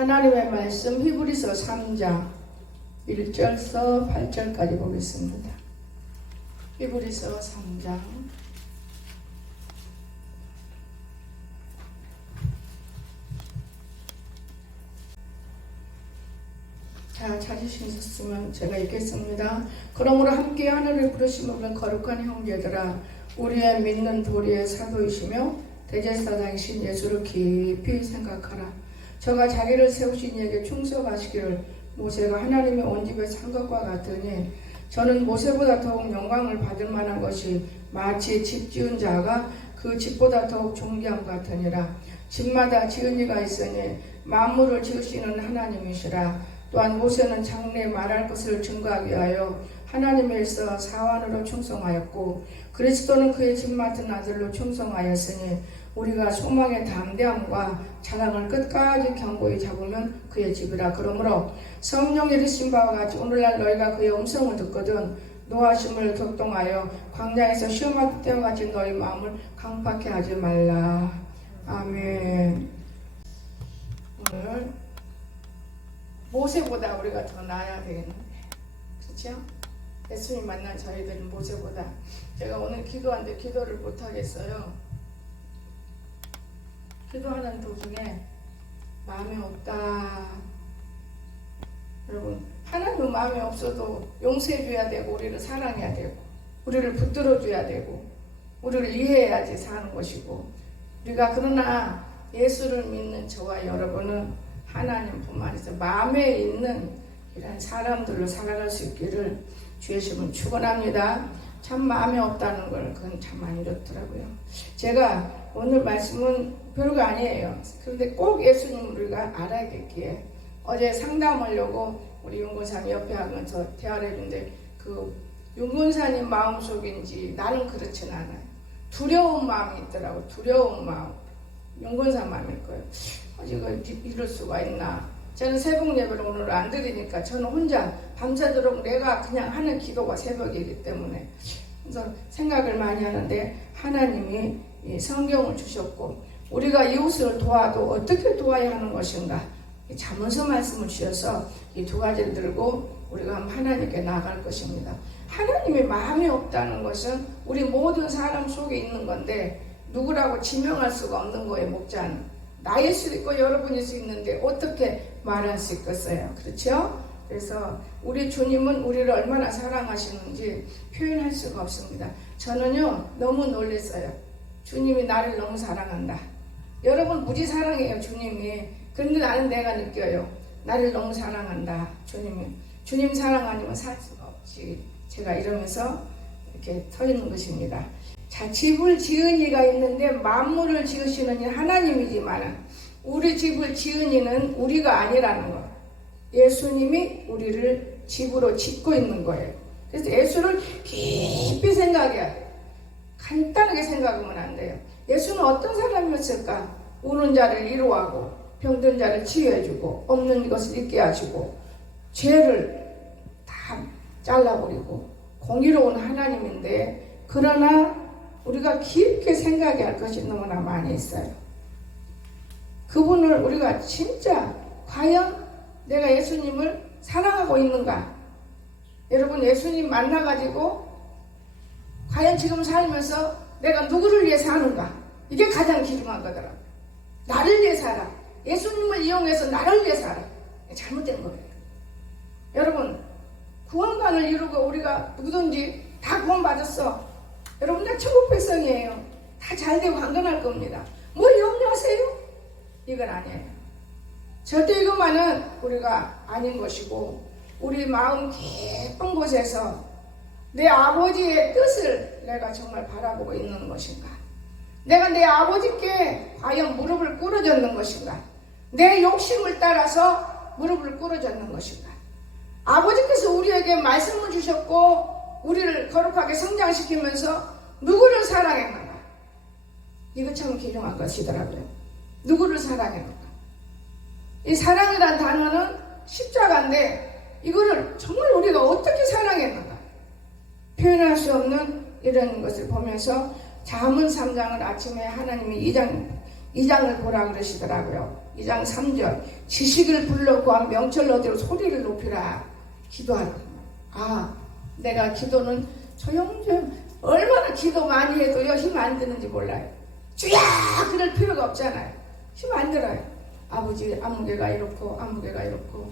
하나님의 말씀 히브리서 3장 1절서 8절까지 보겠습니다. 히브리서 3장 찾으셨으면 제가 읽겠습니다. 그러므로 함께 하늘을 부르심을 거룩한 형제들아, 우리의 믿는 도리의 사도이시며 대제사장이신 예수를 깊이 생각하라. 저가 자기를 세우신 이에게 충성하시기를 모세가 하나님의 온 집에 산 것과 같으니, 저는 모세보다 더욱 영광을 받을 만한 것이 마치 집 지은 자가 그 집보다 더욱 존귀함 같으니라. 집마다 지은 이가 있으니 만물을 지으시는 하나님이시라. 또한 모세는 장래에 말할 것을 증거하기 위하여 하나님에 있어 사환으로 충성하였고, 그리스도는 그의 집 맡은 아들로 충성하였으니, 우리가 소망의 담대함과 자랑을 끝까지 견고히 잡으면 그의 집이라. 그러므로 성령이 이르신 바와 같이 오늘날 너희가 그의 음성을 듣거든 노하심을 격동하여 광야에서 시험할 때와 같이 너희 마음을 강팍해 하지 말라. 아멘. 오늘 모세보다 우리가 더 나아야 되겠는데, 그렇죠? 예수님 만난 저희들은 모세보다. 제가 오늘 기도하는데 기도를 못하겠어요. 기도하는 도중에 마음이 없다. 여러분, 하나님 마음이 없어도 용서해줘야 되고, 우리를 사랑해야 되고, 우리를 붙들어줘야 되고, 우리를 이해해야지 사는 것이고, 우리가 그러나 예수를 믿는 저와 여러분은 하나님뿐만 아니라 마음에 있는 이런 사람들로 살아갈 수 있기를 주의 이름으로 축원합니다. 참 마음이 없다는 걸 그건 참 안 좋더라고요. 제가 오늘 말씀은 별거 아니에요. 그런데 꼭 예수님을 우리가 알아야겠기에 어제 상담하려고 우리 윤건사님 옆에 하면서 대화를 했는데, 그 윤건사님 마음속인지 나는 그렇진 않아요. 두려운 마음이 있더라고. 두려운 마음. 윤건사 마음일 거예요. 이걸 이럴 수가 있나. 저는 새벽 예배를 오늘 안 드리니까 저는 혼자 밤새도록 내가 그냥 하는 기도가 새벽이기 때문에, 그래서 생각을 많이 하는데, 하나님이 이 성경을 주셨고 우리가 이웃을 도와도 어떻게 도와야 하는 것인가, 잠언서 말씀을 주셔서 이 두 가지를 들고 우리가 하나님께 나아갈 것입니다. 하나님의 마음이 없다는 것은 우리 모든 사람 속에 있는 건데, 누구라고 지명할 수가 없는 거예요. 목자는 나일 수도 있고 여러분일 수 있는데 어떻게 말할 수 있겠어요? 그렇죠? 그래서 우리 주님은 우리를 얼마나 사랑하시는지 표현할 수가 없습니다. 저는요 너무 놀랐어요. 주님이 나를 너무 사랑한다. 여러분 무지 사랑해요 주님이. 그런데 나는 내가 느껴요. 나를 너무 사랑한다 주님이. 주님 사랑 아니면 살 수가 없지. 제가 이러면서 이렇게 서 있는 것입니다. 자, 집을 지은 이가 있는데 만물을 지으시는 이 하나님이지만 우리 집을 지은 이는 우리가 아니라는 거. 예수님이 우리를 집으로 짓고 있는 거예요. 그래서 예수를 깊이 생각해야 돼요. 간단하게 생각하면 안 돼요. 예수는 어떤 사람이었을까? 우는 자를 위로하고 병든 자를 치유해주고 없는 것을 있게 하시고 죄를 다 잘라버리고 공의로운 하나님인데, 그러나 우리가 깊게 생각해야 할 것이 너무나 많이 있어요. 그분을 우리가 진짜 과연 내가 예수님을 사랑하고 있는가? 여러분 예수님 만나가지고 과연 지금 살면서 내가 누구를 위해 사는가? 이게 가장 중요한 거더라고요. 나를 위해 살아. 예수님을 이용해서 나를 위해 살아. 잘못된 거예요. 여러분 구원관을 이루고 우리가 누구든지 다 구원받았어. 여러분 다 천국 백성이에요. 다 잘되고 강건할 겁니다. 뭘 염려하세요? 이건 아니에요. 절대 이것만은 우리가 아닌 것이고, 우리 마음 깊은 곳에서 내 아버지의 뜻을 내가 정말 바라보고 있는 것인가? 내가 내 아버지께 과연 무릎을 꿇어졌는 것인가? 내 욕심을 따라서 무릎을 꿇어졌는 것인가? 아버지께서 우리에게 말씀을 주셨고 우리를 거룩하게 성장시키면서 누구를 사랑했는가? 이거 참 기중한 것이더라고요. 누구를 사랑했는가? 이 사랑이란 단어는 십자가인데 이거를 정말 우리가 어떻게 사랑했는가? 표현할 수 없는 이런 것을 보면서 잠언 3장을 아침에 하나님이 2장을 보라 그러시더라고요. 2장 3절 지식을 불러 구한 명철 얻으려 소리를 높이라 기도하라. 아, 내가 기도는 조용조용 얼마나 기도 많이 해도요 힘 안 드는지 몰라요. 주야 그럴 필요가 없잖아요. 힘 안 들어요. 아버지 아무개가 이렇고 아무개가 이렇고.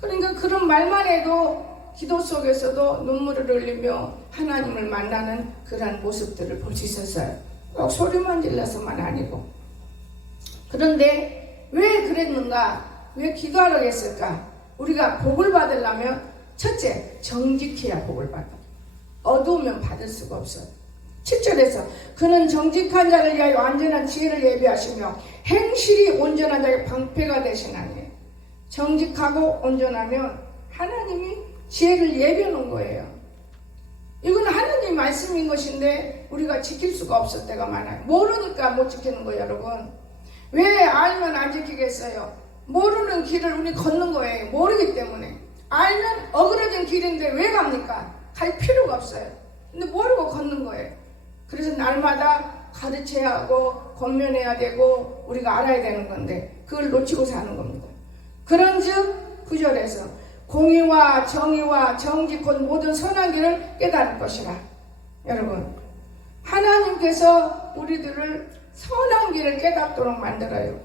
그러니까 그런 말만 해도 기도 속에서도 눈물을 흘리며 하나님을 만나는 그러한 모습들을 볼 수 있었어요. 꼭 소리만 질러서만 아니고. 그런데 왜 그랬는가? 왜 기도하라고 했을까? 우리가 복을 받으려면 첫째, 정직해야 복을 받아. 어두우면 받을 수가 없어요. 7절에서 그는 정직한 자를 위하여 완전한 지혜를 예비하시며 행실이 온전한 자의 방패가 되시나니. 정직하고 온전하면 하나님이 지혜를 예비해 놓은 거예요. 이건 하나님 말씀인 것인데 우리가 지킬 수가 없을 때가 많아요. 모르니까 못 지키는 거예요, 여러분. 왜 알면 안 지키겠어요? 모르는 길을 우리 걷는 거예요. 모르기 때문에. 알면 어그러진 길인데 왜 갑니까? 갈 필요가 없어요. 근데 모르고 걷는 거예요. 그래서 날마다 가르쳐야 하고 권면해야 되고 우리가 알아야 되는 건데 그걸 놓치고 사는 겁니다. 그런즉 9절에서 공의와 정의와 정직 곧 모든 선한 길을 깨달을 것이라. 여러분, 하나님께서 우리들을 선한 길을 깨닫도록 만들어요.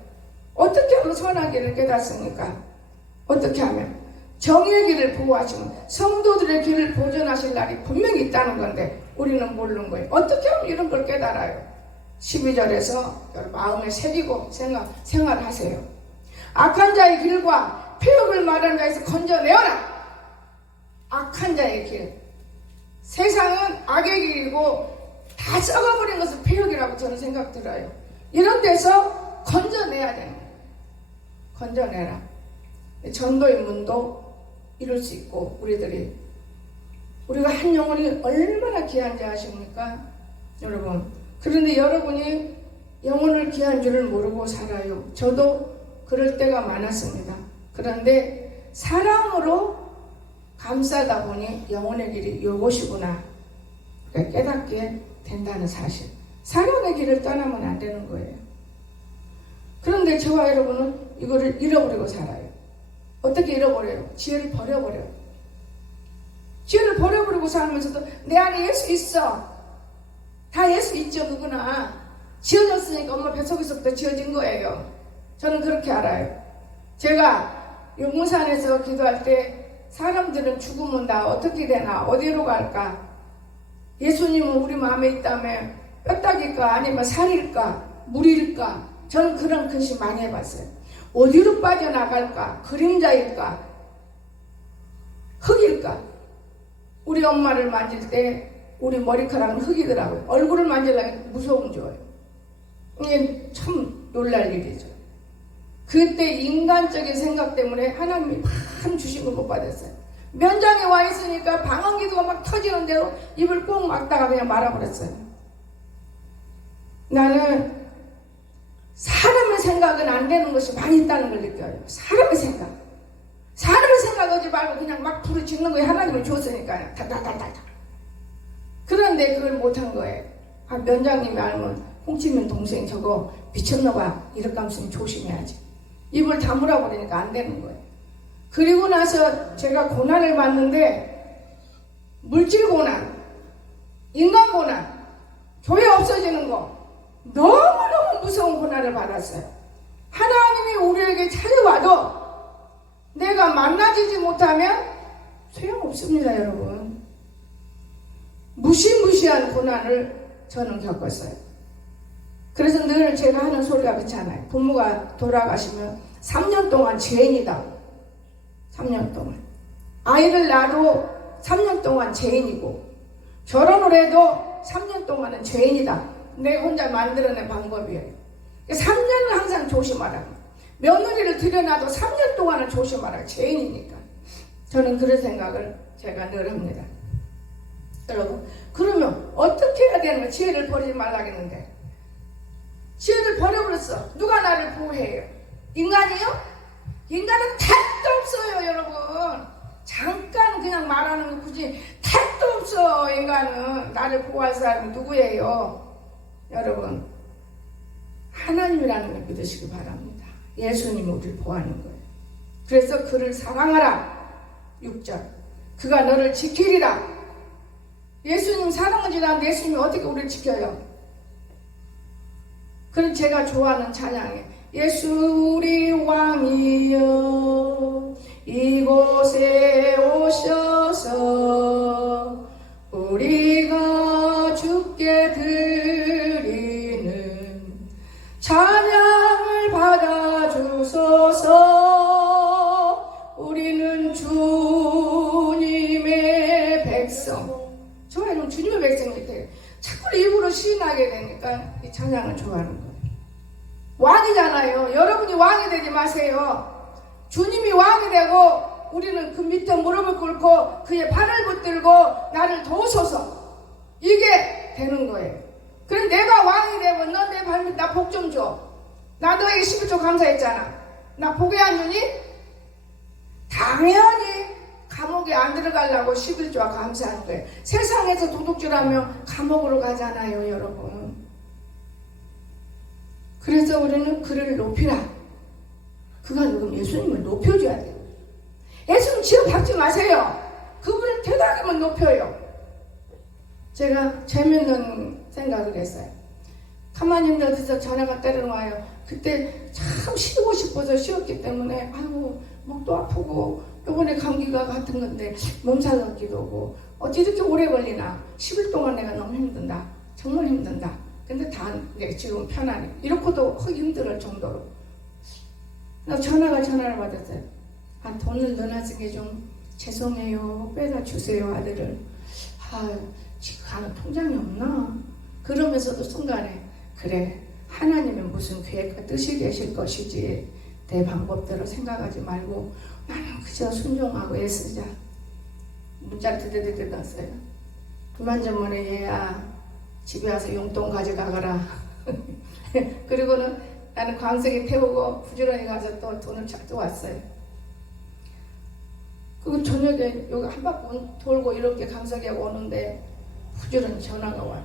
어떻게 하면 선한 길을 깨닫습니까? 어떻게 하면? 정의의 길을 보호하시면 성도들의 길을 보존하실 날이 분명히 있다는 건데 우리는 모르는 거예요. 어떻게 하면 이런 걸 깨달아요? 12절에서 마음에 새기고 생활하세요. 악한 자의 길과 폐역을 말하는 자에서 건져내어라. 악한 자의 길. 세상은 악의 길이고 다 썩어버린 것은 폐역이라고 저는 생각 들어요. 이런 데서 건져내야 되는 거예요. 건져내라. 전도의 문도 이룰 수 있고 우리가 한 영혼이 얼마나 귀한지 아십니까? 여러분. 그런데 여러분이 영혼을 귀한 줄을 모르고 살아요. 저도 그럴 때가 많았습니다. 그런데 사랑으로 감싸다 보니 영혼의 길이 이것이구나 깨닫게 된다는 사실. 사랑의 길을 떠나면 안 되는 거예요. 그런데 저와 여러분은 이거를 잃어버리고 살아요. 어떻게 잃어버려요? 지혜를 버려버려요. 지혜를 버려버리고 살면서도 내 안에 예수 있어. 다 예수 있죠, 누구나. 지어졌으니까 엄마 뱃속에서부터 지어진 거예요. 저는 그렇게 알아요. 제가 용문산에서 기도할 때 사람들은 죽으면 나 어떻게 되나, 어디로 갈까? 예수님은 우리 마음에 있다며 뼈다귀일까 아니면 살일까 물일까? 저는 그런 근심 많이 해봤어요. 어디로 빠져나갈까? 그림자일까? 흙일까? 우리 엄마를 만질 때 우리 머리카락은 흙이더라고요. 얼굴을 만지려면 무서운 줄 알아요. 이게 참 놀랄 일이죠. 그때 인간적인 생각 때문에 하나님이 참 주신 걸 못 받았어요. 면장에 와 있으니까 방언기도가 막 터지는 대로 입을 꼭 막다가 그냥 말아버렸어요. 나는 사람의 생각은 안 되는 것이 많이 있다는 걸 느껴요. 사람의 생각하지 말고 그냥 막 부르짖는 거예요. 하나님을 주었으니까요. 다다다다다. 그런데 그걸 못한 거예요. 아, 면장님이 알면 홍치민 동생 저거 미쳤나봐. 이럴 감수면 조심해야지. 입을 다물어 버리니까 안 되는 거예요. 그리고 나서 제가 고난을 받는데 물질 고난, 인간 고난, 교회 없어지는 거 너무너무 무서운 고난을 받았어요. 하나님이 우리에게 찾아와도 내가 만나지지 못하면 소용없습니다, 여러분. 무시무시한 고난을 저는 겪었어요. 그래서 늘 제가 하는 소리가 그렇잖아요. 부모가 돌아가시면 3년 동안 죄인이다. 3년 동안. 아이를 낳아도 3년 동안 죄인이고 결혼을 해도 3년 동안은 죄인이다. 내 혼자 만들어낸 방법이에요. 3년은 항상 조심하라. 며느리를 들여놔도 3년 동안은 조심하라. 죄인이니까. 저는 그런 생각을 제가 늘 합니다. 여러분, 그러면 어떻게 해야 되는 거예요? 지혜를 버리지 말라겠는데. 지혜를 버려버렸어. 누가 나를 보호해요? 인간이요? 인간은 택도 없어요, 여러분. 잠깐 그냥 말하는 거 굳이 택도 없어. 인간은 나를 보호할 사람이 누구예요? 여러분, 하나님이라는 걸 믿으시기 바랍니다. 예수님이 우리를 보호하는 거예요. 그래서 그를 사랑하라. 6절. 그가 너를 지키리라. 예수님 사랑은 지나는데 예수님이 어떻게 우리를 지켜요? 그럼 제가 좋아하는 찬양이에요. 예수 우리 왕이여 이곳에 오셔서 우리가 주께 드리는 찬양을 받아주소서. 우리는 주님의 백성. 좋아요. 주님의 백성이 돼요. 자꾸 입으로 시인하게 되니까 이 찬양을 좋아하는 거예요. 왕이잖아요. 여러분이 왕이 되지 마세요. 주님이 왕이 되고 우리는 그 밑에 무릎을 꿇고 그의 발을 붙들고 나를 도우소서. 이게 되는 거예요. 그럼 내가 왕이 되면 너 내 발 밑에 나 복 좀 줘. 나 너에게 11조 감사했잖아. 나 복에 안 주니? 당연히 감옥에 안 들어가려고 11조와 감사하는 거예요. 세상에서 도둑질하면 감옥으로 가잖아요, 여러분. 그래서 우리는 그를 높이라. 그가 누구면 예수님을 높여줘야 돼요. 예수님 취업받지 마세요. 그분을 대단하면 높여요. 제가 재밌는 생각을 했어요. 가만히 있는데 어디서 전화가 때려와요. 그때 참 쉬고 싶어서 쉬었기 때문에 아이고 목도 아프고 요번에 감기가 같은 건데 몸살 같기도 하고 어찌 이렇게 오래 걸리나. 10일 동안 내가 너무 힘든다. 정말 힘든다. 근데 다 지금 편하네. 이렇게도 힘들 정도로. 나 전화를 받았어요. 아, 돈을 넣어놨으니 좀 죄송해요. 빼다 주세요, 아들을. 아, 지금 가는 통장이 없나? 그러면서도 순간에 그래, 하나님의 무슨 계획과 뜻이 계실 것이지 내 방법대로 생각하지 말고 나는 그저 순종하고 애쓰자. 문자를 드드드드 넣었어요. 그만 좀 뭐래 얘야. 집에 와서 용돈 가져가거라. 그리고는 나는 광석에 태우고 부지런히 가서 또 돈을 찾고 왔어요. 그리고 저녁에 여기 한 바퀴 돌고 이렇게 강석에 오는데 부지런히 전화가 와요.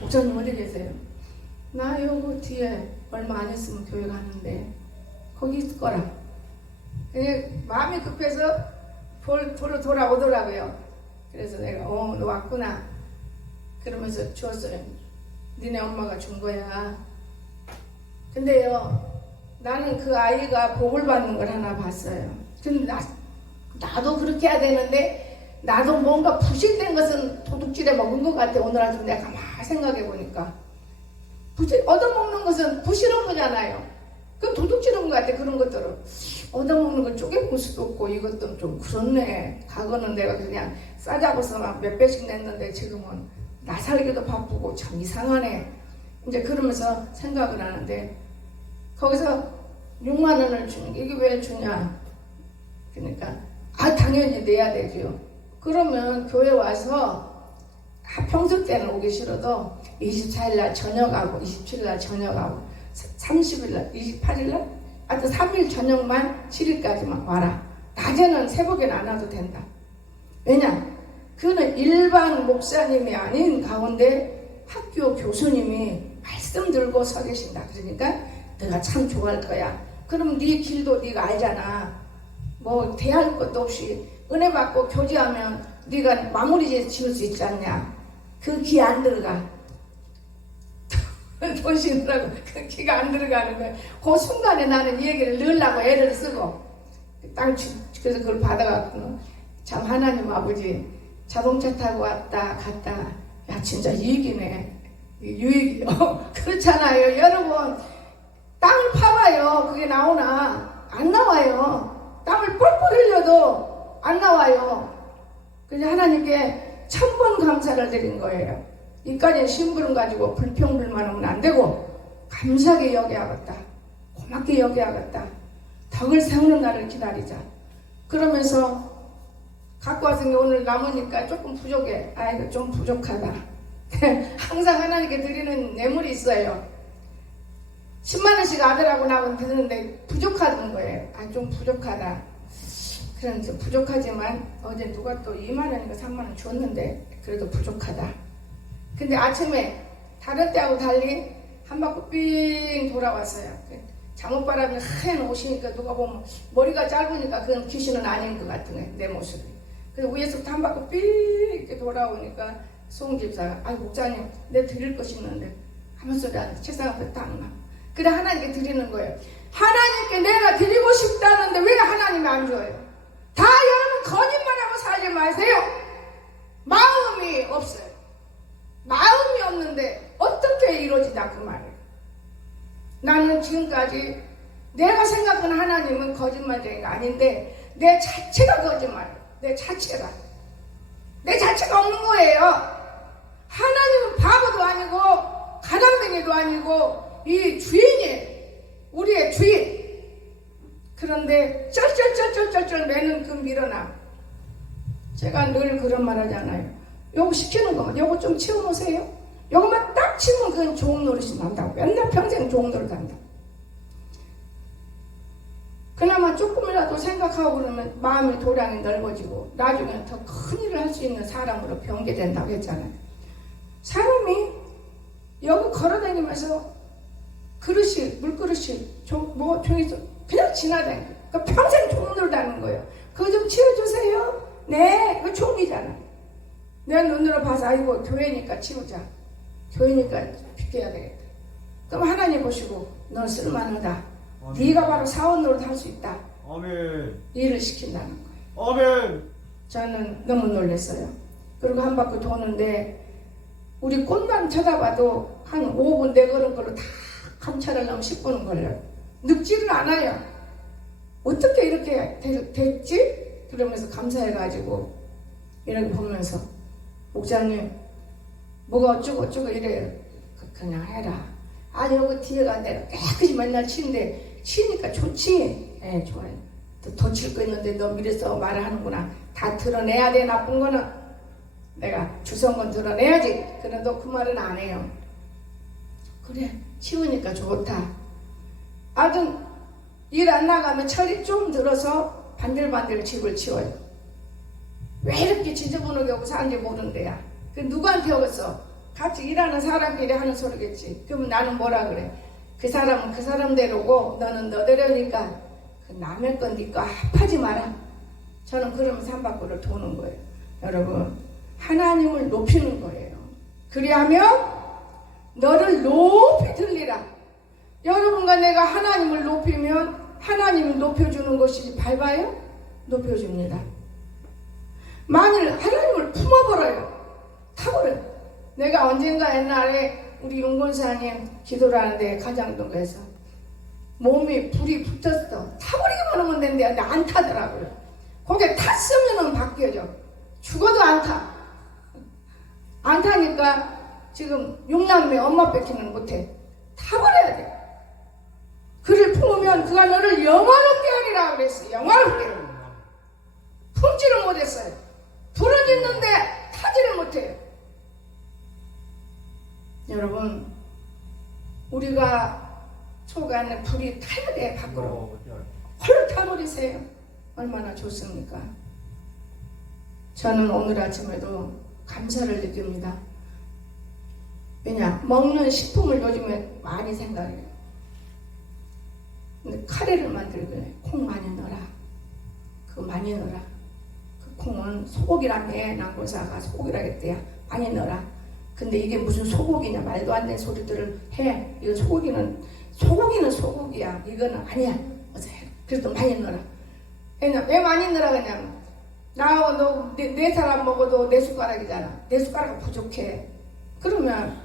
목사님 어디 계세요? 나 요거 뒤에 얼마 안 있으면 교회 가는데 거기 있을 거라. 마음이 급해서 보러 돌아오더라고요. 그래서 내가 너 왔구나. 그러면서 주었어요. 니네 엄마가 준 거야. 근데요, 나는 그 아이가 복을 받는 걸 하나 봤어요. 근데 나도 그렇게 해야 되는데 나도 뭔가 부실된 것은 도둑질에 먹은 것 같아. 오늘 아침 내가 가만히 생각해 보니까 얻어먹는 것은 부실한 거잖아요. 그럼 도둑질한 것 같아. 그런 것들은 얻어먹는 걸 쪼개볼 수도 없고 이것도 좀 그렇네. 과거는 내가 그냥 싸잡아서 막 몇 배씩 냈는데 지금은 나 살기도 바쁘고 참 이상하네. 이제 그러면서 생각을 하는데 거기서 6만 원을 주는 게 이게 왜 주냐. 그러니까 당연히 내야 되죠. 그러면 교회 와서 평소 때는 오기 싫어도 24일날 저녁하고 27일날 저녁하고 30일날 28일날 하여튼 3일 저녁만 7일까지만 와라. 낮에는 새벽에는 안 와도 된다. 왜냐? 그는 일반 목사님이 아닌 가운데 학교 교수님이 말씀 들고 서 계신다. 그러니까 내가 참 좋아할 거야. 그럼 네 길도 네가 알잖아. 뭐 대할 것도 없이 은혜 받고 교제하면 네가 마무리 지을 수 있지 않냐. 그 귀 안 들어가. 돈 쓰느라고 그 귀가 안 들어가는 거야. 그 순간에 나는 이 얘기를 넣으려고 애를 쓰고 그래서 그걸 받아갖고 참 하나님 아버지 자동차 타고 왔다 갔다 야 진짜 이익이네. 유익이 그렇잖아요. 여러분 땅을 파봐요. 그게 나오나? 안 나와요. 땀을 뻘뻘 흘려도 안 나와요. 그래서 하나님께 1000번 감사를 드린 거예요. 이까지 심부름 가지고 불평불만하면 안 되고 감사하게 여겨야겠다. 고맙게 여겨야겠다. 덕을 세우는 날을 기다리자. 그러면서 갖고 와서 오늘 남으니까 조금 부족해. 이거 좀 부족하다. 항상 하나님께 드리는 뇌물이 있어요. 10만 원씩 아들하고 나하고 드는데 부족하던 거예요. 좀 부족하다. 그래서 부족하지만 어제 누가 또 2만 원인가 3만 원 줬는데 그래도 부족하다. 근데 아침에 다른 때하고 달리 한 바퀴 삥 돌아왔어요. 잠옷바람이 하얀 옷이니까 누가 보면 머리가 짧으니까 그건 귀신은 아닌 것 같은 거예요. 내 모습이. 그래서 위에서부터 한 바퀴 삐 이렇게 돌아오니까 송 집사가 아이 목사님 내 드릴 것이 있는데 아무 소리 안 해. 책상 앞에 딱 나. 그래 하나님께 드리는 거예요. 하나님께 내가 드리고 싶다는데 왜 하나님이 안 줘요? 다 여러분 거짓말하고 살지 마세요. 마음이 없어요. 마음이 없는데 어떻게 이루어지냐 그 말이에요. 나는 지금까지 내가 생각하는 하나님은 거짓말쟁이가 아닌데 내 자체가 거짓말이에요. 내 자체가 없는 거예요. 하나님은 바보도 아니고 가담뱅이도 아니고 이 주인이에요. 우리의 주인. 그런데 쩔쩔쩔쩔쩔 매는 그 밀어나. 제가 늘 그런 말 하잖아요. 요거 시키는 거만 요거 좀 치워놓으세요. 요거만 딱 치면 그건 좋은 노릇이 난다고. 맨날 평생 좋은 노릇 한다. 그나마 조금이라도 생각하고 그러면 마음의 도량이 넓어지고 나중에 더 큰 일을 할 수 있는 사람으로 변개된다고 했잖아요. 사람이 여기 걸어다니면서 그릇이 물그릇이 종이서 그냥 지나다니고 그러니까 평생 좋은 노릇 하는 거예요. 그거 좀 치워주세요. 네, 그거 종이잖아. 내 눈으로 봐서 아이고 교회니까 치우자. 교회니까 비켜야 되겠다. 그럼 하나님 보시고 너 쓸만하다. 아멘. 네가 바로 사원 노릇 할 수 있다. 아멘. 일을 시킨다는 거예요. 아멘. 저는 너무 놀랐어요. 그리고 한 바퀴 도는데 우리 꽃만 쳐다봐도 한 5분 내걸은 걸로 다 감찰하려면 10분은 걸려요. 늙지를 않아요. 어떻게 이렇게 됐지? 그러면서 감사해가지고 이렇게 보면서 목사님 뭐가 어쩌고 이래요. 그냥 해라. 아니 여기 뒤에가 내가 깨끗이 맨날 치는데 치니까 좋지. 예, 좋아요. 더 칠 거 있는데 너 미래서 말을 하는구나. 다 드러내야 돼. 나쁜 거는 내가 주워온 건 드러내야지. 그런데 너 그 말은 안 해요. 그래 치우니까 좋다. 아들 일 안 나가면 철이 좀 들어서 반들반들 집을 치워요. 왜 이렇게 지저분하게 하고 사는지 모른대야. 그 누구한테 오겠어? 같이 일하는 사람끼리 하는 소리겠지. 그럼 나는 뭐라 그래? 그 사람은 그 사람대로고 너는 너대로니까 그 남의 건 네 거 합하지 마라. 저는 그러면서 한 바퀴를 도는 거예요. 여러분 하나님을 높이는 거예요. 그리하면 너를 높이 들리라. 여러분과 내가 하나님을 높이면 하나님이 높여주는 것이 밟아요? 높여줍니다. 만일 하나님을 품어버려요. 타버려요. 내가 언젠가 옛날에 우리 윤권사님 기도를 하는데 가장동에서 몸이 불이 붙었어. 타버리기만 하면 되는데 안 타더라고요. 거기에 탔으면 바뀌어져. 죽어도 안 타. 안 타니까 지금 6남매 엄마 뺏기는 못해. 타버려야 돼. 그를 품으면 그가 너를 영원롭게 하리라 그랬어요. 영원롭게. 품지를 못했어요. 불은 있는데 타지를 못해요. 여러분 우리가 속 안에 불이 타야 돼. 밖으로 헐 타버리세요. 얼마나 좋습니까? 저는 오늘 아침에도 감사를 느낍니다. 왜냐 먹는 식품을 요즘에 많이 생각해요. 근데 카레를 만들거든요. 콩 많이 넣어라. 그거 많이 넣어라. 그 콩은 소고기라며 남고사가 소고기라겠대요. 많이 넣어라. 근데 이게 무슨 소고기냐 말도 안 되는 소리들을 해. 이거 소고기는 소고기야. 이거는 아니야. 어서 해. 그래도 많이 넣어라. 왜 많이 넣으라 그러냐면 나하고 너 네 사람 먹어도 네 숟가락이잖아. 네 숟가락 부족해. 그러면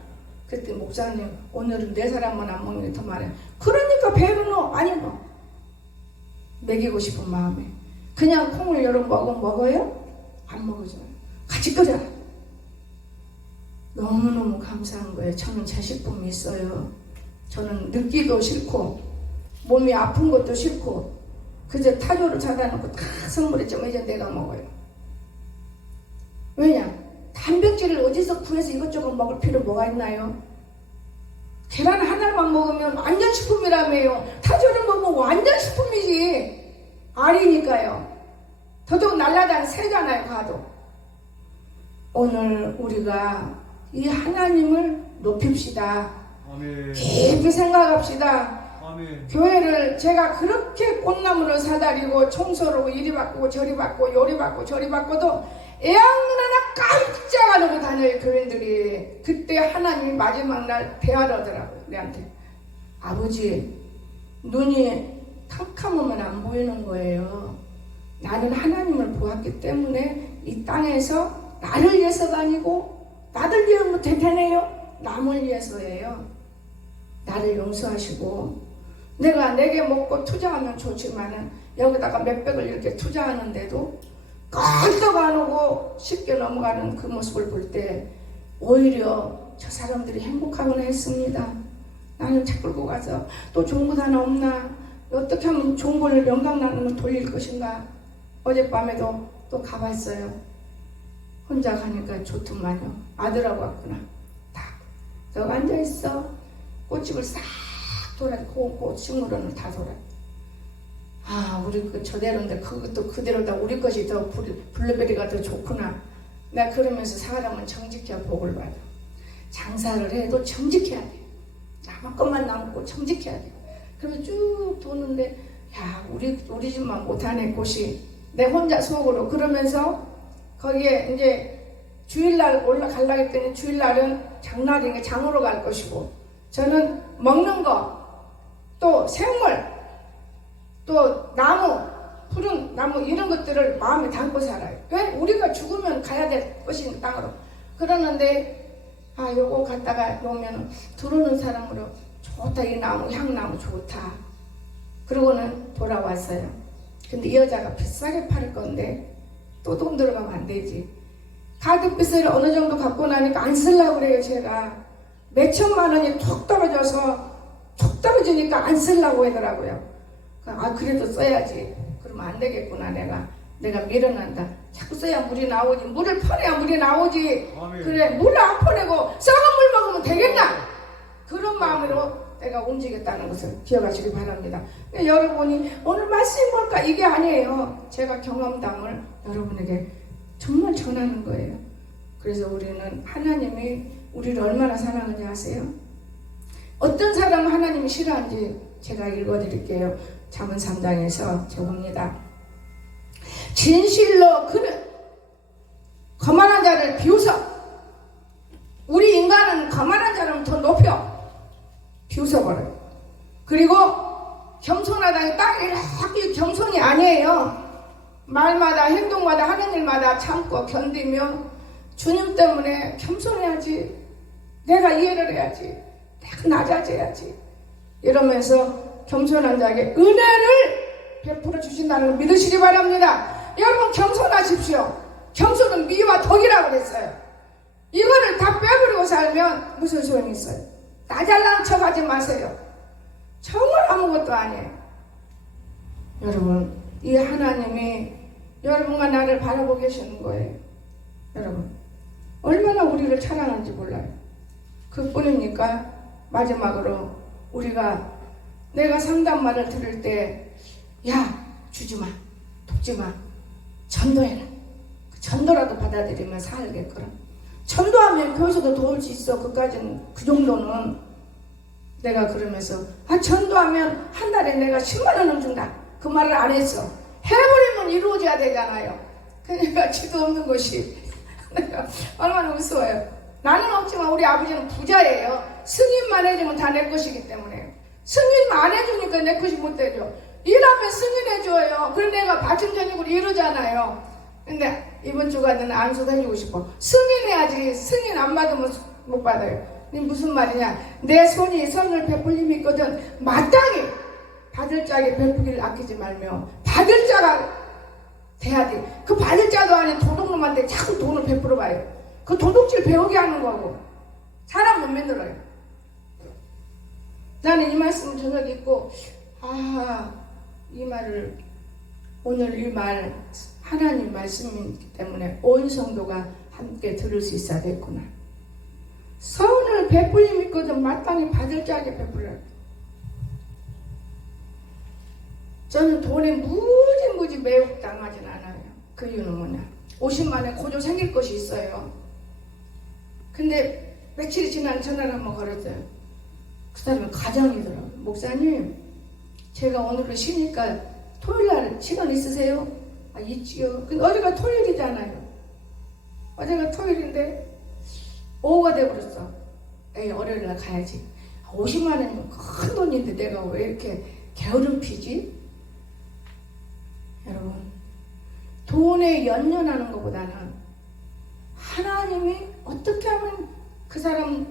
그때 목사님 오늘은 네 사람만 안 먹는 게 더 많아요. 그러니까 배로 넣어. 많이 넣어. 먹이고 싶은 마음에. 그냥 콩을 여러분 먹어요? 안 먹어줘요. 같이 끓여. 너무너무 감사한 거예요. 저는 제 식품이 있어요. 저는 늙기도 싫고 몸이 아픈 것도 싫고 그저 타조를 사다 놓고 다 선물했지만 이제 내가 먹어요. 왜냐? 단백질을 어디서 구해서 이것저것 먹을 필요 뭐가 있나요? 계란 하나만 먹으면 완전 식품이라며요. 타조를 먹으면 완전 식품이지. 알이니까요. 더더욱 날라다니는 새잖아요. 가도. 오늘 우리가 이 하나님을 높입시다. 아멘. 깊이 생각합시다. 아멘. 아멘. 교회를 제가 그렇게 꽃나무를 사다리고 청소를 이리 바꾸고 저리 바꾸고 요리 바꾸고 저리 바꿔도 애양눈 하나 깜짝 안 하고 다녀요 교인들이. 그때 하나님이 마지막 날 대화를 하더라고요 내한테. 아버지 눈이 캄캄하면 안 보이는 거예요. 나는 하나님을 보았기 때문에 이 땅에서 나를 위해서가 아니고 나를 위해 못해내요. 남을 위해서예요. 나를 용서하시고 내가 내게 먹고 투자하면 좋지만은 여기다가 몇백을 이렇게 투자하는데도 깜짝 안 오고 쉽게 넘어가는 그 모습을 볼 때 오히려 저 사람들이 행복하구나 했습니다. 나는 차 끌고 가서 또 종부 하나 없나? 어떻게 하면 종부를 영광나눔을 돌릴 것인가? 어젯밤에도 또 가봤어요. 혼자 가니까 좋더만요. 아들하고 왔구나. 딱 저기 앉아있어. 꽃집을 싹 돌아고 꽃식물원을 다 돌아. 아 우리 그 저대로인데 그것도 그대로다. 우리 것이 더 블루베리가 더 좋구나. 나 그러면서 사람은 정직해야 복을 받아. 장사를 해도 정직해야 돼. 남은 것만 남고 정직해야 돼. 그러면 쭉 도는데 야 우리 집만 못하네 꽃이. 내 혼자 속으로 그러면서 거기에 이제 주일날 올라가려고 했더니 주일날은 장날이니까 장으로 갈 것이고 저는 먹는 거 또 생물 또 나무 푸른 나무 이런 것들을 마음에 담고 살아요. 왜? 우리가 죽으면 가야 될 것인 땅으로. 그러는데 아 요거 갖다가 놓으면 들어오는 사람으로 좋다. 이 나무 향나무 좋다. 그러고는 돌아왔어요. 근데 이 여자가 비싸게 팔 건데 또 돈 들어가면 안 되지. 가격비세를 어느 정도 갖고 나니까 안 쓰려고 그래요. 제가 몇천만 원이 툭 떨어지니까 안 쓰려고 하더라고요. 아 그래도 써야지. 그러면 안 되겠구나. 내가 밀어낸다. 자꾸 써야 물이 나오지. 물을 퍼내야 물이 나오지. 아멘. 그래 물을 안 퍼내고 썩은 물 먹으면 되겠나? 그런 마음으로 내가 움직였다는 것을 기억하시기 바랍니다. 여러분이 오늘 말씀이 뭘까? 이게 아니에요. 제가 경험담을 여러분에게 정말 전하는 거예요. 그래서 우리는 하나님이 우리를 얼마나 사랑하는지 아세요? 어떤 사람은 하나님이 싫어하는지 제가 읽어드릴게요. 잠언 3장에서 적습니다. 진실로 그는 거만한 자를 비웃어. 우리 인간은 거만한 자를 더 높여 비웃어버려요. 그리고 겸손하다니 딱 이렇게 겸손이 아니에요. 말마다 행동마다 하는 일마다 참고 견디며 주님 때문에 겸손해야지. 내가 이해를 해야지. 내가 낮아져야지. 이러면서 겸손한 자에게 은혜를 베풀어 주신다는 걸 믿으시기 바랍니다. 여러분 겸손하십시오. 겸손은 미와 덕이라고 그랬어요. 이거를 다 빼버리고 살면 무슨 소용이 있어요? 나 잘난 척 하지 마세요. 정말 아무것도 아니에요. 여러분 이 하나님이 여러분과 나를 바라보고 계시는 거예요. 여러분 얼마나 우리를 사랑하는지 몰라요. 그뿐입니까? 마지막으로 우리가 내가 상담말을 들을 때 야 주지마 돕지마 전도해라. 전도라도 받아들이면 살겠거든. 전도하면 교회에서도 도울 수 있어. 그까지는 그 정도는. 내가 그러면서 전도하면 한 달에 내가 10만 원을 준다. 그 말을 안 했어. 해버리면 이루어져야 되잖아요. 그러니까 지도 없는 것이 내가 얼마나 무서워요. 나는 없지만 우리 아버지는 부자예요. 승인만 해주면 다 내 것이기 때문에. 승인만 안 해주니까 내 것이 못 되죠. 일하면 승인해줘요. 그래 내가 받침전익으로 이러잖아요. 근데 이번 주간은 안수도 해주고 싶어. 승인해야지. 승인 안 받으면 못 받아요. 이게 무슨 말이냐? 내 손이 선을 베풀 힘이 있거든. 마땅히 받을 자에게 베푸기를 아끼지 말며 받을 자가 돼야 돼. 그 받을 자도 아닌 도둑놈한테 자꾸 돈을 베풀어 봐요. 그 도둑질 배우게 하는 거고. 사람 못 만들어요. 나는 이 말씀을 저녁에 읽고 이 말을 오늘 이 말 하나님 말씀이기 때문에 온 성도가 함께 들을 수 있어야 되겠구나. 선을 베풀 힘이 있거든. 마땅히 받을 자에게 베풀어야 돼. 저는 돈에 무지 매혹당하진 않아요. 그 이유는 뭐냐? 50만에 고조 생길 것이 있어요. 근데 며칠이 지난 전화를 한번 걸었어요. 그 사람은 가정이더라고요. 목사님 제가 오늘은 쉬니까 토요일날 시간 있으세요? 아, 있지요. 근데 어제가 토요일이잖아요. 어제가 토요일인데 오후가 돼버렸어. 에이, 월요일날 가야지. 50만 원이면 큰 돈인데 내가 왜 이렇게 게으름 피지? 여러분, 돈에 연연하는 것보다는 하나님이 어떻게 하면 그 사람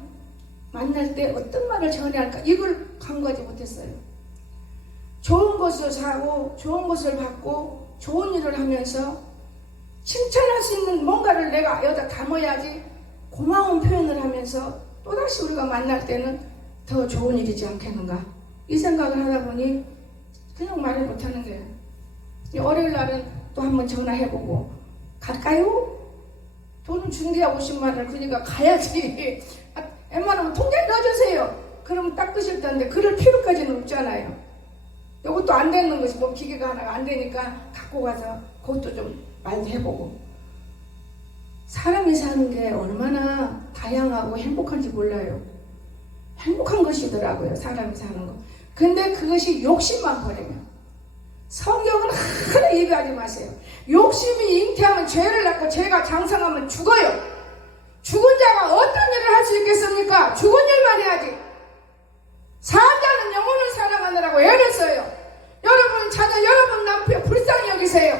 만날 때 어떤 말을 전해야 할까, 이걸 간과하지 못했어요. 좋은 것을 사고 좋은 것을 받고 좋은 일을 하면서 칭찬할 수 있는 뭔가를 내가 여기다 담아야지, 고마운 표현을 하면서 또다시 우리가 만날 때는 더 좋은 일이지 않겠는가, 이 생각을 하다 보니 그냥 말을 못하는 거예요. 월요일 날은 또 한번 전화해보고, 갈까요? 돈은 준대야 50만 원. 그러니까 가야지. 웬만하면 통장에 넣어주세요. 그러면 닦으실 텐데 그럴 필요까지는 없잖아요. 이것도 안 되는 것이, 뭐 기계가 하나가 안 되니까 갖고 가서 그것도 좀 말도 해보고. 사람이 사는 게 얼마나 다양하고 행복한지 몰라요. 행복한 것이더라고요, 사람이 사는 거. 근데 그것이 욕심만 버리면. 성경은 하나 얘기하지 마세요. 욕심이 잉태하면 죄를 낳고 죄가 장성하면 죽어요. 죽은 자가 어떤 일을 할 수 있겠습니까? 죽은 일만 해야지. 산 자는 영혼을 사랑하느라고 애를 써요. 여러분 자녀, 여러분 남편 불쌍히 여기세요.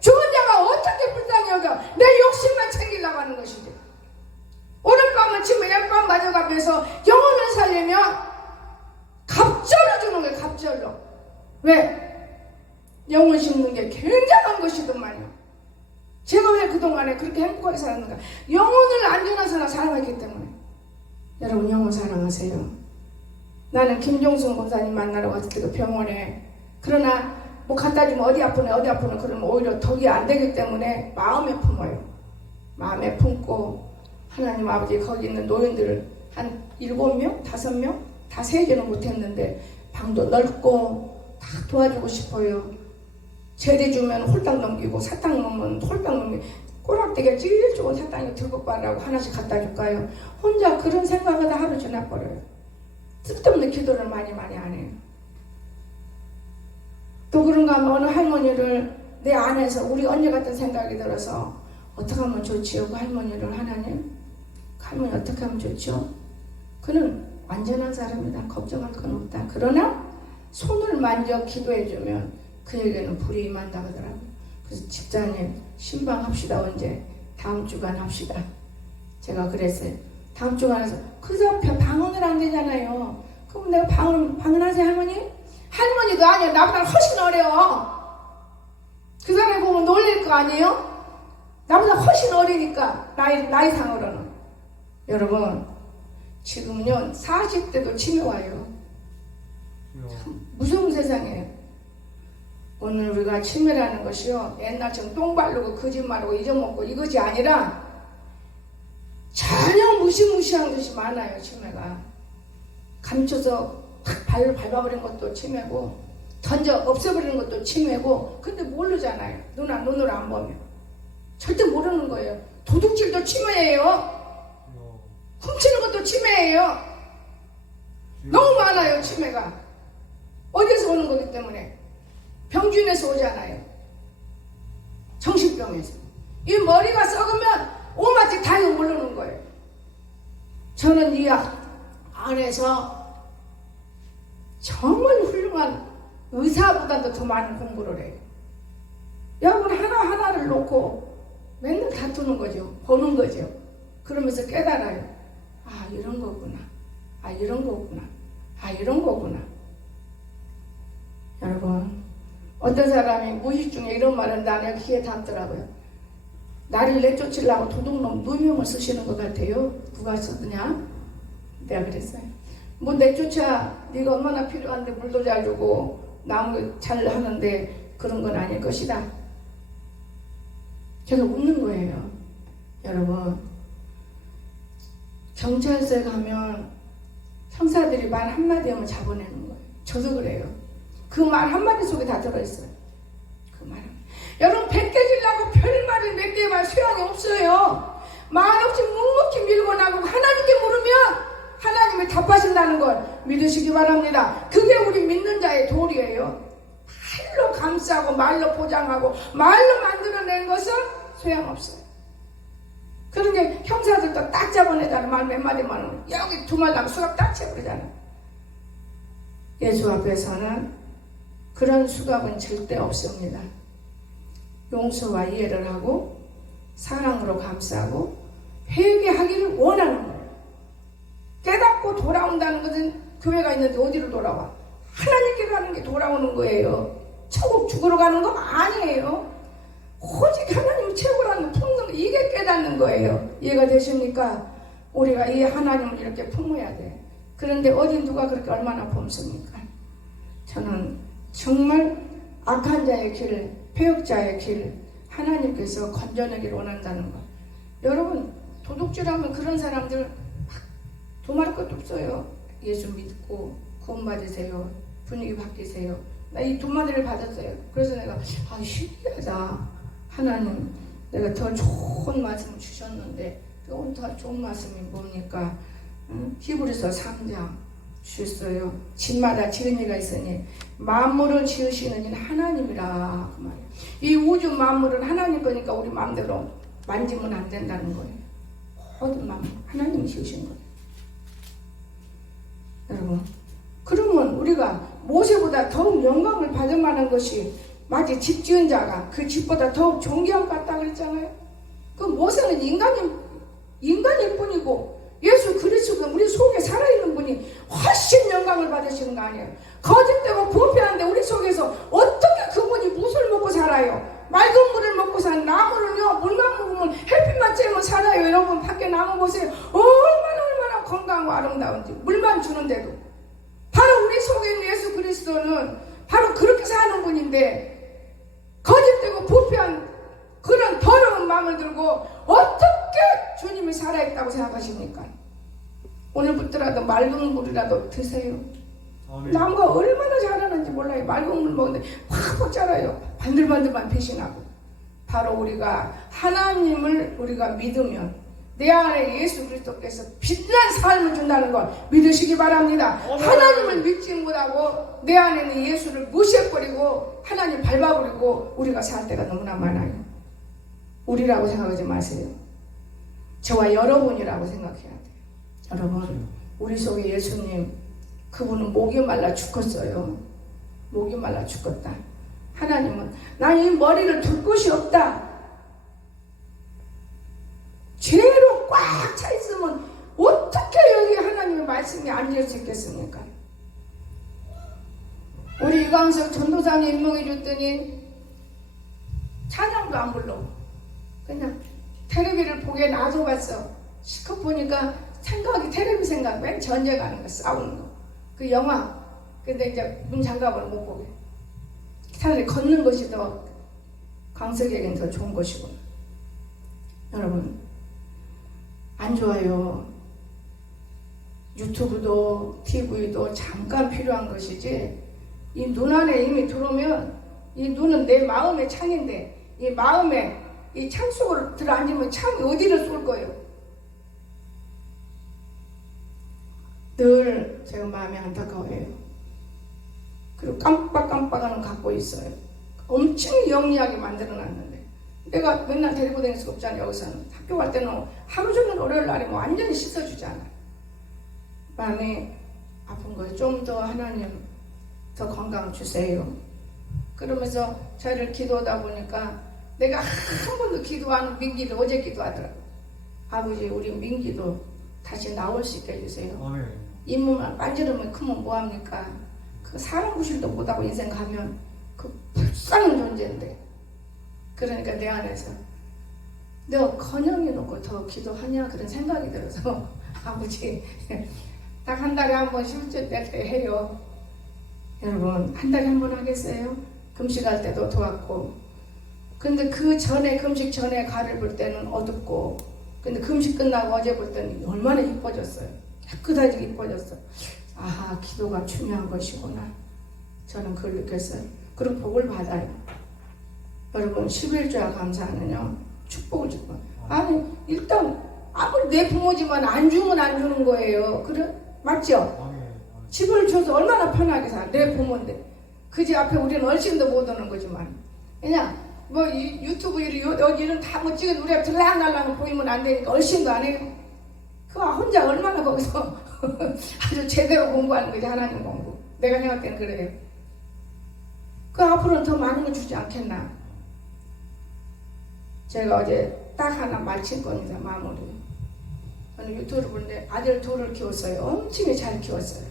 죽은 자가 어떻게 불쌍히 여겨? 내 욕심만 챙기려고 하는 것이지. 오른밤을 치면 옛밤 맞아가면서 영혼을 살리면 갑절로 주는 거예요. 갑절로. 왜? 영혼 심는 게 굉장한 것이더만요. 제가 왜 그동안에 그렇게 행복하게 살았는가? 영혼을 안전해서나 사랑했기 때문에. 여러분, 영혼 사랑하세요. 나는 김종순 권사님 만나러 갔을 때 그 병원에, 그러나 뭐 갖다 주면 어디 아프네 그러면 오히려 덕이 안 되기 때문에 마음에 품어요. 마음에 품고, 하나님 아버지 거기 있는 노인들을 한 7명? 5명? 다 세지는 못했는데 방도 넓고 다 도와주고 싶어요. 제대 주면 홀딱 넘기고, 사탕 넣으면 홀딱 넘기고, 꼬락대기가 제일 좋은 사탕이 들고 가라고 하나씩 갖다 줄까요? 혼자 그런 생각을 하루 지나버려요. 쓸데없는 기도를 많이 안 해요. 또 그런가 하면 어느 할머니를 내 안에서 우리 언니 같은 생각이 들어서 어떻게 하면 좋지요? 그 할머니를 하나님, 그 할머니 어떻게 하면 좋죠? 그는 완전한 사람이다. 걱정할 건 없다. 그러나 손을 만져 기도해주면 그에게는 불이 임한다고 하더라고요. 그래서 집사님 신방합시다. 언제? 다음 주간 합시다. 제가 그랬어요. 다음 주간에서 그 사람 방언을 안 되잖아요. 그럼 내가 방언하세요 할머니? 할머니도 아니에요. 나보다 훨씬 어려워. 그 사람이 보면 놀릴 거 아니에요? 나보다 훨씬 어리니까, 나이상으로는. 여러분, 지금요 40대도 치매 와요. 참 무서운 세상이에요. 오늘 우리가 치매라는 것이요, 옛날처럼 똥 바르고 거짓말하고 잊어먹고 이것이 아니라 전혀 무시무시한 것이 많아요. 치매가 감춰서 탁 발로 밟아버린 것도 치매고, 던져 없애버리는 것도 치매고. 근데 모르잖아요. 눈으로 안 보면 절대 모르는 거예요. 도둑질도 치매예요. 훔치는 것도 치매예요. 너무 많아요. 치매가 어디서 오는 거기 때문에. 병균에서 오잖아요. 정신병에서. 이 머리가 썩으면 오마지 다 모르는 거예요. 저는 이 안에서 정말 훌륭한 의사보다도 더 많은 공부를 해요. 여러분 하나하나를 놓고 맨날 다투는 거죠. 보는 거죠. 그러면서 깨달아요. 아, 이런 거구나. 아, 이런 거구나. 아, 이런 거구나. 여러분, 어떤 사람이 무의식 중에 이런 말을 나의 귀에 닿더라고요. 나를 내쫓으려고 도둑놈 누명을 쓰시는 것 같아요. 누가 쓰느냐? 내가 그랬어요. 뭐 내쫓아, 네가 얼마나 필요한데 물도 잘 주고 나무 잘 하는데 그런 건 아닐 것이다. 제가 웃는 거예요. 여러분, 경찰서에 가면 형사들이 말 한마디 하면 잡아내는 거예요. 저도 그래요. 그 말 한마디 속에 다 들어있어요. 그 말. 여러분, 뱃대질라고 별말을 몇 개 말 소용이 없어요. 말 없이 묵묵히 밀고 나고 하나님께 물으면 하나님이 답하신다는 걸 믿으시기 바랍니다. 그게 우리 믿는 자의 도리예요. 말로 감싸고 말로 포장하고 말로 만들어낸 것은 소용없어요. 그런 게 형사들도 딱 잡아내잖아. 말 몇 마디만 하면 여기 두 마디 하면 수갑 딱 채버리잖아. 예수 앞에서는 그런 수갑은 절대 없습니다. 용서와 이해를 하고 사랑으로 감싸고 회개하기를 원하는 거예요. 깨닫고 돌아온다는 것은 교회가 있는데 어디로 돌아와? 하나님께 가는 게 돌아오는 거예요. 천국 죽으러 가는 거 아니에요. 오직 하나님이 최고라는 거 품는 거, 이게 깨닫는 거예요. 이해가 되십니까? 우리가 이 하나님을 이렇게 품어야 돼. 그런데 어디 누가 그렇게 얼마나 품습니까? 저는 정말 악한 자의 길, 폐역자의 길, 하나님께서 건져내기를 원한다는 거. 여러분, 도둑질하면 그런 사람들 도말할 것도 없어요. 예수 믿고 구원받으세요. 분위기 바뀌세요. 나 이 두 마디를 받았어요. 그래서 내가 신기하다. 하나님, 내가 더 좋은 말씀을 주셨는데 더 좋은 말씀이 뭡니까? 히브리서 3장 주셨어요. 집마다 지은 이가 있으니 만물을 지으시는 이는 하나님이라. 그 말이에요. 이 우주 만물은 하나님 거니까 우리 마음대로 만지면 안 된다는 거예요. 모든 만물 하나님이 지으신 거예요. 여러분, 그러면 우리가 모세보다 더욱 영광을 받을 만한 것이 마치 집 지은 자가 그 집보다 더욱 존귀한 것 같다 그랬잖아요. 그 모세는 인간일 뿐이고 예수 그리스도는 우리 속에 살아있는 분이 훨씬 영광을 받으시는 거 아니에요. 거짓되고 부패한데 우리 속에서 어떻게 그분이 무엇을 먹고 살아요? 맑은 물을 먹고 사는 나무는요, 물만 먹으면 햇빛만 쬐면 살아요. 여러분 밖에 나무 보세요. 얼마나 건강하고 아름다운지. 물만 주는데도. 바로 우리 속에 있는 예수 그리스도는 바로 그렇게 사는 분인데 거짓되고 부패한 그런 더러운 마음을 들고 어떻게 주님이 살아있다고 생각하십니까? 오늘부터라도 맑은 물이라도 드세요. 나무가 얼마나 자라는지 몰라요. 맑은 물 먹는데 확 자라요. 반들반들만 배신하고. 바로 우리가 하나님을 우리가 믿으면 내 안에 예수 그리스도께서 빛난 삶을 준다는 걸 믿으시기 바랍니다. 하나님을 믿지 못하고 내 안에 있는 예수를 무시해버리고 하나님 밟아버리고 우리가 살 때가 너무나 많아요. 우리라고 생각하지 마세요. 저와 여러분이라고 생각해야 돼요. 여러분, 우리 속에 예수님, 그분은 목이 말라 죽었어요. 목이 말라 죽었다. 하나님은 난 이 머리를 둘 곳이 없다. 죄로 꽉 차 있으면 어떻게 여기 하나님의 말씀이 앉을 수 있겠습니까? 우리 유광석 전도사님 임명해 줬더니 찬양도 안 불러. 그냥 텔레비를 보게 놔둬봤어. 시컷 보니까 생각이 텔레비 생각, 맨 전쟁 가는 거, 싸우는 거. 그 영화. 근데 이제 문 장갑을 못 보게. 차라리 걷는 것이 더 광석에겐 더 좋은 것이구나. 여러분, 안 좋아요. 유튜브도 TV도 잠깐 필요한 것이지 이 눈 안에 이미 들어오면 이 눈은 내 마음의 창인데 이 마음에 이 창 속으로 들어앉으면 창이 어디를 쏠 거예요? 늘 제가 마음이 안타까워해요. 그리고 깜빡깜빡하는 갖고 있어요. 엄청 영리하게 만들어놨는데 내가 맨날 데리고 다닐 수가 없잖아요. 여기서는 학교 갈 때는 하루 종일 월요일 날에 뭐 완전히 씻어주잖아. 마음이 아픈 거예요. 좀 더 하나님 더 건강 주세요. 그러면서 저를 기도하다 보니까 내가 한 번도 기도하는 민기를 어제 기도하더라고. 아버지, 우리 민기도 다시 나올 수 있게 해주세요. 이 몸만 만지르면 크면 뭐합니까? 그 사람 구실도 못하고 인생 가면 그 불쌍한 존재인데. 그러니까 내 안에서 너 건영해놓고 더 기도하냐 그런 생각이 들어서 아버지 딱 한 달에 한 번 쉴 때 해요. 여러분, 한 달에 한 번 하겠어요? 금식할 때도 도왔고. 근데 그 전에 금식 전에 가를 볼 때는 어둡고, 근데 금식 끝나고 어제 볼 때는 얼마나 이뻐졌어요. 깨끗하게 이뻐졌어. 아하, 기도가 중요한 것이구나. 저는 그걸 느꼈어요. 그리고 복을 받아요. 여러분, 11조야 감사하는요 축복을 주고. 아니 일단 아무리 내 부모지만 안 주면 안 주는 거예요. 그래? 맞죠? 집을 줘서 얼마나 편하게 살아. 내 부모인데. 그 집 앞에 우리는 얼씬도 못 오는 거지만. 그냥 뭐 유튜브 여기는 다 뭐 찍은 우리가 들락날락 보이면 안 되니까 얼씬도 안 해요. 그 혼자 얼마나 거기서 아주 제대로 공부하는 거지. 하나님 공부. 내가 생각할 때는 그래요. 그 앞으로는 더 많은 거 주지 않겠나. 제가 어제 딱 하나 마칠 겁니다. 마무리. 저는 유튜브를 보는데 아들 둘을 키웠어요. 엄청 잘 키웠어요.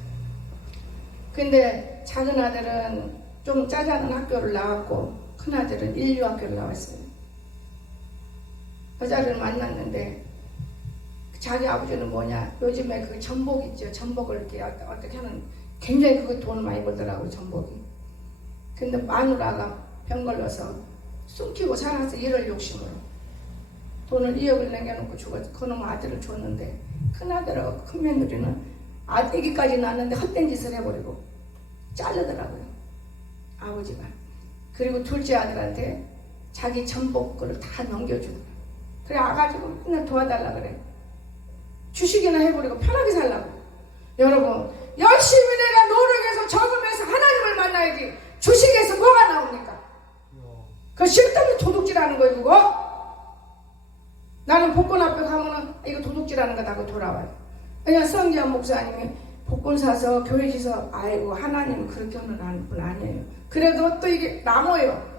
근데 작은 아들은 좀 짜잘한 학교를 나왔고 큰 아들은 인류학교를 나왔어요. 여자를 만났는데 자기 아버지는 뭐냐, 요즘에 그 전복 있죠. 전복을 이렇게 어떻게 하는, 굉장히 그거 돈을 많이 벌더라고요. 전복이. 근데 마누라가 병 걸려서 숨기고 살아서 이럴 욕심으로 돈을 2억을 남겨놓고 죽었어. 그놈 아들을 줬는데 큰 아들하고 큰 며느리는 아기까지 낳았는데 헛된 짓을 해버리고 자르더라고요. 아버지가. 그리고 둘째 아들한테 자기 전복을 다 넘겨주고, 그래 아가지고 맨날 도와달라 그래. 주식이나 해버리고 편하게 살라고. 여러분, 열심히 내가 노력해서 적으면서 하나님을 만나야지 주식에서 뭐가 나옵니까? 그거 쓸데없는 도둑질하는 거예요. 그거. 나는 복권 앞에 가면은 이거 도둑질하는 거다 하고 돌아와요. 그냥 성지한 목사님이 복권 사서 교회 지서 아이고 하나님 그렇게 하는 분 아니에요. 그래도 또 이게 남아요.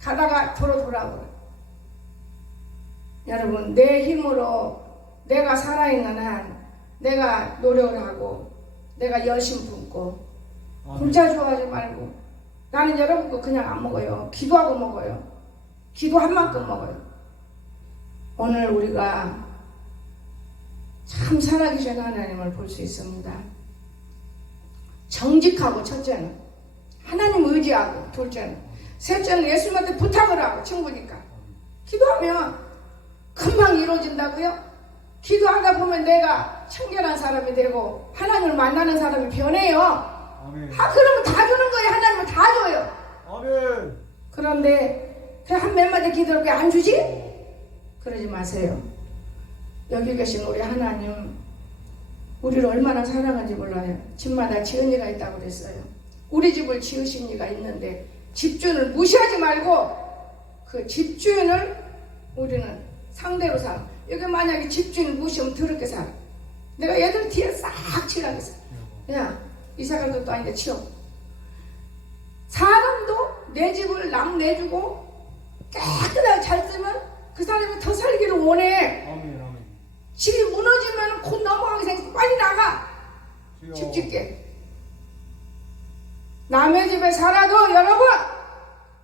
가다가 돌아와요. 여러분, 내 힘으로 내가 살아있는 한 내가 노력을 하고 내가 열심히 굶고 공짜 좋아하지 말고. 나는 여러분 거 그냥 안 먹어요. 기도하고 먹어요. 기도한 만큼 먹어요. 오늘 우리가 참 살아계신 하나님을 볼 수 있습니다. 정직하고, 첫째는 하나님 의지하고, 둘째는, 셋째는 예수님한테 부탁을 하고. 친구니까 기도하면 금방 이루어진다고요? 기도하다 보면 내가 청결한 사람이 되고 하나님을 만나는 사람이 변해요. 아멘. 그러면 다 주는 거예요. 하나님은 다 줘요. 아멘. 그런데 한 몇 마디 기도를 왜 안 주지? 그러지 마세요. 여기 계신 우리 하나님, 우리를 얼마나 사랑하는지 몰라요. 집마다 지은 이가 있다고 그랬어요. 우리 집을 지으신 이가 있는데 집주인을 무시하지 말고 그 집주인을 우리는 상대로 살아. 여기 만약에 집주인 무시하면 더럽게 살아. 내가 얘들 뒤에 싹 치라겠어. 야, 이사 갈 것도 아닌데 치워. 사람도 내 집을 남 내주고 깨끗하게 잘 쓰면 그 사람이 더 살기를 원해. 아멘. 아멘. 집이 무너지면 곧 넘어가게 생겼어. 빨리 나가. 주여. 집 짓게. 남의 집에 살아도 여러분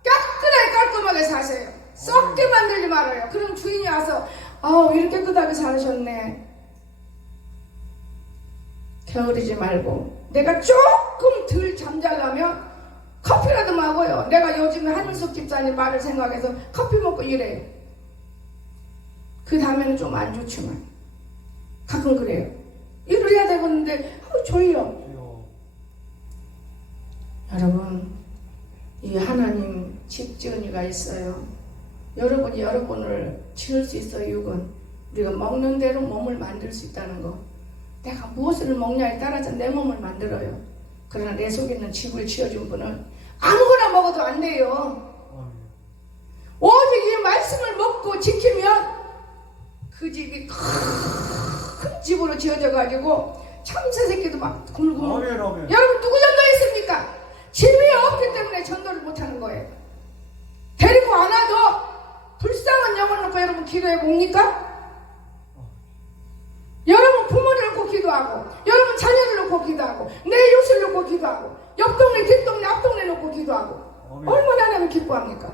깨끗하게 깔끔하게 사세요. 썩게 만들지 말아요. 그럼 주인이 와서 이렇게 깨끗하게 살으셨네. 게으르지 말고 내가 조금 덜 잠잘라면 커피라도 먹어요. 내가 요즘에 한윤숙 집사님 말을 생각해서 커피 먹고 이래요. 그 다음에는 좀 안 좋지만 가끔 그래요. 일을 해야 되겠는데 졸려. 주여. 여러분, 이 하나님 집 지은 이가 있어요. 여러분이 여러분을 지을 수 있어요. 이건 우리가 먹는 대로 몸을 만들 수 있다는 거. 내가 무엇을 먹냐에 따라서 내 몸을 만들어요. 그러나 내 속에 있는 집을 지어준 분은 아무거나 먹어도 안 돼요. 아멘. 오직 이 말씀을 먹고 지키면 그 집이 큰 집으로 지어져 가지고 참새 새끼도 막 굴고. 아멘. 아멘. 여러분 누구 전도했습니까? 집이 없기 때문에 전도를 못하는 거예요. 데리고 안 와도 불쌍한 영혼 놓고 여러분 기도해 봅니까? 여러분 부모를 놓고 기도하고, 여러분 자녀를 놓고 기도하고, 내 이웃을 놓고 기도하고, 옆 동네 뒷동네 앞동네 놓고 기도하고. 아멘. 얼마나 하나님 기뻐합니까?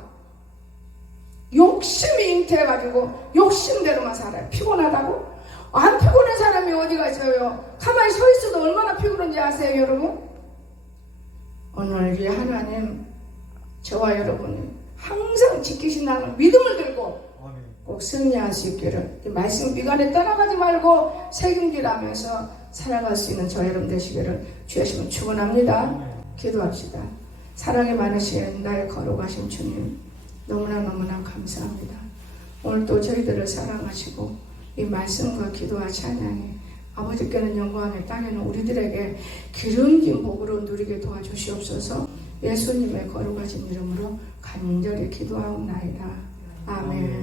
욕심이 잉태해가지고 욕심대로만 살아요. 피곤하다고? 안 피곤한 사람이 어디가 있어요? 가만히 서 있어도 얼마나 피곤한지 아세요, 여러분? 오늘 이 하나님 저와 여러분이 항상 지키신다는 믿음을 들고 아멘. 꼭 승리할 수 있기를, 이 말씀 미간에 떠나가지 말고 책임지라면서 살아갈 수 있는 저 여러분 되시기를 주여시면 축원합니다. 아멘. 기도합시다. 사랑이 많으신 나의 거룩하신 주님, 너무나 감사합니다. 오늘 또 저희들을 사랑하시고 이 말씀과 기도와 찬양이 아버지께는 영광의 땅에는 우리들에게 기름진 복으로 누리게 도와주시옵소서. 예수님의 거룩하신 이름으로 간절히 기도하옵나이다. 아멘.